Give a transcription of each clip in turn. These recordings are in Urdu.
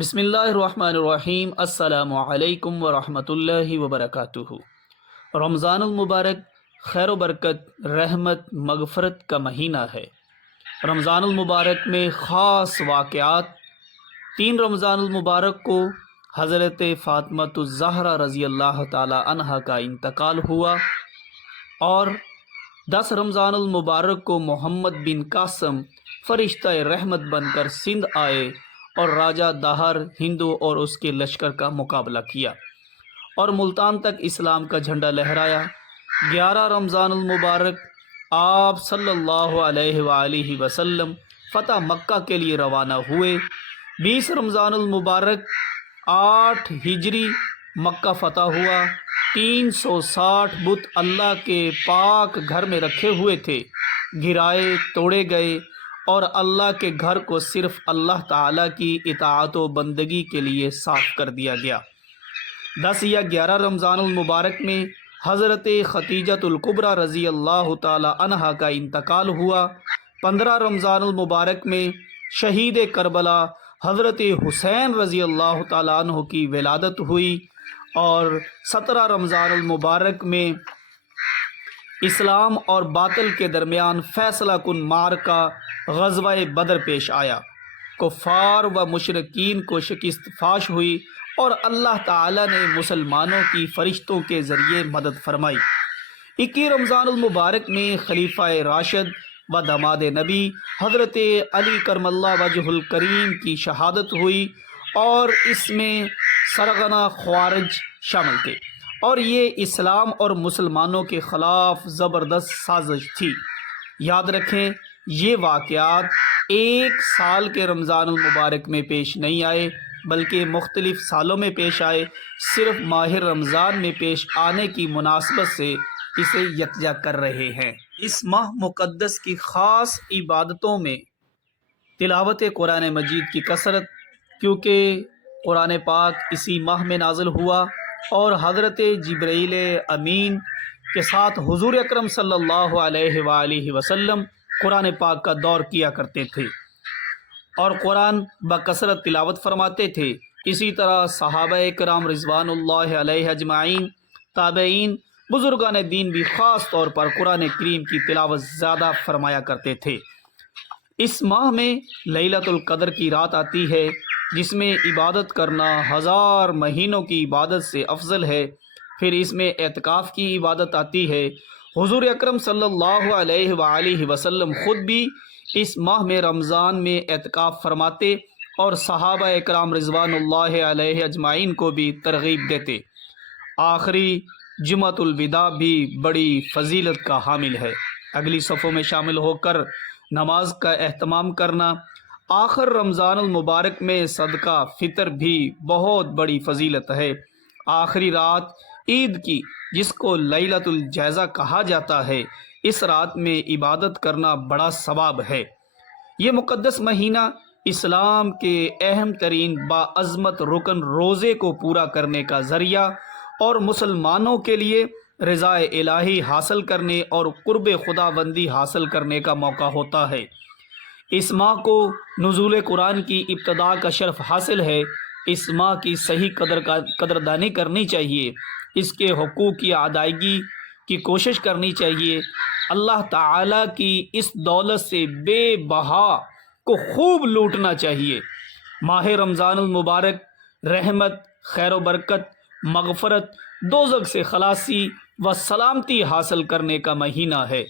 بسم اللہ الرحمن الرحیم۔ السلام علیکم ورحمۃ اللہ وبرکاتہ۔ رمضان المبارک خیر و برکت، رحمت، مغفرت کا مہینہ ہے۔ رمضان المبارک میں خاص واقعات: 3 رمضان المبارک کو حضرت فاطمۃ الزہرا رضی اللہ تعالی عنہا کا انتقال ہوا، اور 10 رمضان المبارک کو محمد بن قاسم فرشتہ رحمت بن کر سندھ آئے اور راجہ دہر ہندو اور اس کے لشکر کا مقابلہ کیا اور ملتان تک اسلام کا جھنڈا لہرایا۔ 11 رمضان المبارک آپ صلی اللہ علیہ وآلہ وسلم فتح مکہ کے لیے روانہ ہوئے۔ 20 رمضان المبارک 8 ہجری مکہ فتح ہوا۔ 360 بت اللہ کے پاک گھر میں رکھے ہوئے تھے، گرائے توڑے گئے اور اللہ کے گھر کو صرف اللہ تعالیٰ کی اطاعت و بندگی کے لیے صاف کر دیا گیا۔ 10 یا 11 رمضان المبارک میں حضرت خدیجۃ الکبریٰ رضی اللہ تعالی عنہا کا انتقال ہوا۔ 15 رمضان المبارک میں شہید کربلا حضرت حسین رضی اللہ تعالی عنہ کی ولادت ہوئی، اور 17 رمضان المبارک میں اسلام اور باطل کے درمیان فیصلہ کن معرکہ غزوہ بدر پیش آیا۔ کفار و مشرکین کو شکست فاش ہوئی اور اللہ تعالی نے مسلمانوں کی فرشتوں کے ذریعے مدد فرمائی۔ 21 رمضان المبارک میں خلیفہ راشد و داماد نبی حضرت علی کرم اللہ وجہ الکریم کی شہادت ہوئی، اور اس میں سرغنہ خوارج شامل تھے، اور یہ اسلام اور مسلمانوں کے خلاف زبردست سازش تھی۔ یاد رکھیں، یہ واقعات ایک سال کے رمضان المبارک میں پیش نہیں آئے، بلکہ مختلف سالوں میں پیش آئے۔ صرف ماہ رمضان میں پیش آنے کی مناسبت سے اسے یکجا کر رہے ہیں۔ اس ماہ مقدس کی خاص عبادتوں میں تلاوت قرآن مجید کی کثرت، کیونکہ قرآن پاک اسی ماہ میں نازل ہوا، اور حضرت جبرائیل امین کے ساتھ حضور اکرم صلی اللہ علیہ وآلہ وسلم قرآن پاک کا دور کیا کرتے تھے اور قرآن بکثرت تلاوت فرماتے تھے۔ اسی طرح صحابہ کرام رضوان اللہ علیہ اجمعین، تابعین، بزرگان دین بھی خاص طور پر قرآن کریم کی تلاوت زیادہ فرمایا کرتے تھے۔ اس ماہ میں لیلۃ القدر کی رات آتی ہے، جس میں عبادت کرنا 1000 مہینوں کی عبادت سے افضل ہے۔ پھر اس میں اعتکاف کی عبادت آتی ہے۔ حضور اکرم صلی اللہ علیہ وآلہ وسلم خود بھی اس ماہ میں رمضان میں اعتکاف فرماتے اور صحابہ اکرام رضوان اللہ علیہ اجمعین کو بھی ترغیب دیتے۔ آخری جمعۃ الوداع بھی بڑی فضیلت کا حامل ہے۔ اگلی صفوں میں شامل ہو کر نماز کا اہتمام کرنا۔ آخر رمضان المبارک میں صدقہ فطر بھی بہت بڑی فضیلت ہے۔ آخری رات عید کی، جس کو لیلۃ الجائزہ کہا جاتا ہے، اس رات میں عبادت کرنا بڑا ثواب ہے۔ یہ مقدس مہینہ اسلام کے اہم ترین باعظمت رکن روزے کو پورا کرنے کا ذریعہ اور مسلمانوں کے لیے رضا الہی حاصل کرنے اور قرب خداوندی حاصل کرنے کا موقع ہوتا ہے۔ اس ماہ کو نزول قرآن کی ابتدا کا شرف حاصل ہے۔ اس ماہ کی صحیح قدردانی کرنی چاہیے، اس کے حقوق کی ادائیگی کی کوشش کرنی چاہیے۔ اللہ تعالیٰ کی اس دولت سے بے بہا کو خوب لوٹنا چاہیے۔ ماہ رمضان المبارک رحمت، خیر و برکت، مغفرت، دوزخ سے خلاصی و سلامتی حاصل کرنے کا مہینہ ہے۔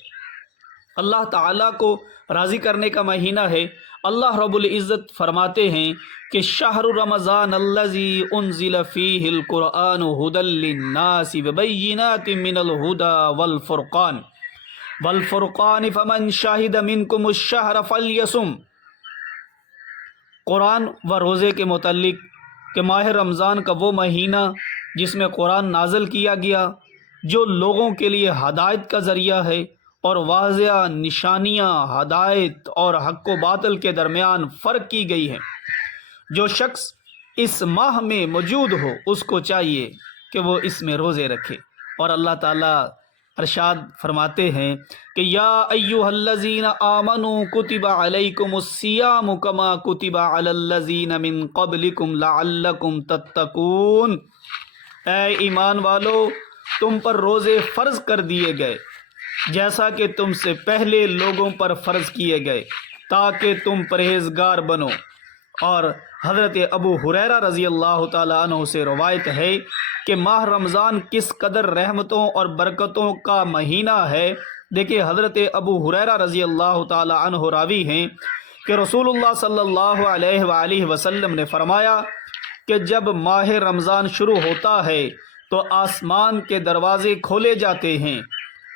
اللہ تعالیٰ کو راضی کرنے کا مہینہ ہے۔ اللہ رب العزت فرماتے ہیں کہ شہر رمضان الذی انزل فیہ القرآن ھدی للناس وبینات من الھدی والفرقان فمن شہد منکم الشہر فلیصم۔ قرآن و روزے کے متعلق کہ ماہ رمضان کا وہ مہینہ جس میں قرآن نازل کیا گیا، جو لوگوں کے لیے ہدایت کا ذریعہ ہے اور واضح نشانیاں، ہدایت اور حق و باطل کے درمیان فرق کی گئی ہیں۔ جو شخص اس ماہ میں موجود ہو، اس کو چاہیے کہ وہ اس میں روزے رکھے، اور اللہ تعالیٰ ارشاد فرماتے ہیں کہ یا ایھا الذین آمنوا کتب علیکم الصیام کما کتب علی الذین من قبلکم لعلکم تتقون، اے ایمان والو تم پر روزے فرض کر دیے گئے جیسا کہ تم سے پہلے لوگوں پر فرض کیے گئے تاکہ تم پرہیزگار بنو۔ اور حضرت ابو ہریرہ رضی اللہ تعالیٰ عنہ سے روایت ہے کہ ماہ رمضان کس قدر رحمتوں اور برکتوں کا مہینہ ہے۔ دیکھیں حضرت ابو ہریرہ رضی اللہ تعالیٰ عنہ راوی ہیں کہ رسول اللہ صلی اللہ علیہ وآلہ وسلم نے فرمایا کہ جب ماہ رمضان شروع ہوتا ہے تو آسمان کے دروازے کھولے جاتے ہیں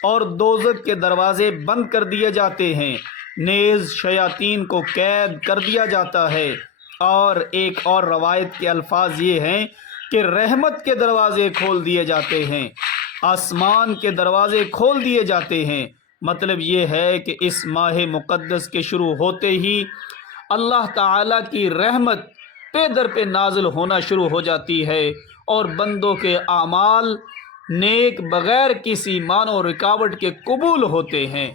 اور دوزخ کے دروازے بند کر دیے جاتے ہیں، نیز شیاطین کو قید کر دیا جاتا ہے۔ اور ایک اور روایت کے الفاظ یہ ہیں کہ رحمت کے دروازے کھول دیے جاتے ہیں، آسمان کے دروازے کھول دیے جاتے ہیں۔ مطلب یہ ہے کہ اس ماہ مقدس کے شروع ہوتے ہی اللہ تعالیٰ کی رحمت پہ در پہ نازل ہونا شروع ہو جاتی ہے اور بندوں کے اعمال نیک بغیر کسی مان و رکاوٹ کے قبول ہوتے ہیں،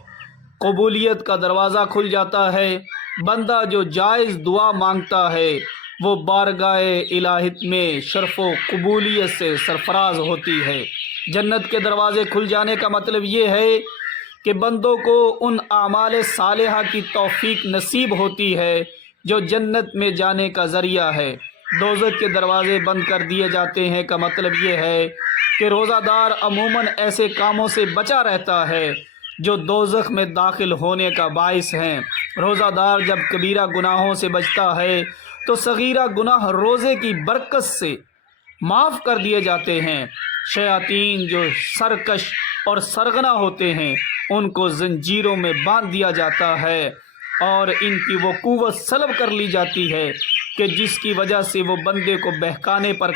قبولیت کا دروازہ کھل جاتا ہے۔ بندہ جو جائز دعا مانگتا ہے وہ بارگاہ الہیت میں شرف و قبولیت سے سرفراز ہوتی ہے۔ جنت کے دروازے کھل جانے کا مطلب یہ ہے کہ بندوں کو ان اعمال صالحہ کی توفیق نصیب ہوتی ہے جو جنت میں جانے کا ذریعہ ہے۔ دوزخ کے دروازے بند کر دیے جاتے ہیں کا مطلب یہ ہے کہ روزہ دار عموماً ایسے کاموں سے بچا رہتا ہے جو دوزخ میں داخل ہونے کا باعث ہیں۔ روزہ دار جب کبیرہ گناہوں سے بچتا ہے تو صغیرہ گناہ روزے کی برکت سے معاف کر دیے جاتے ہیں۔ شیاطین جو سرکش اور سرغنہ ہوتے ہیں ان کو زنجیروں میں باندھ دیا جاتا ہے اور ان کی وہ قوت سلب کر لی جاتی ہے کہ جس کی وجہ سے وہ بندے کو بہکانے پر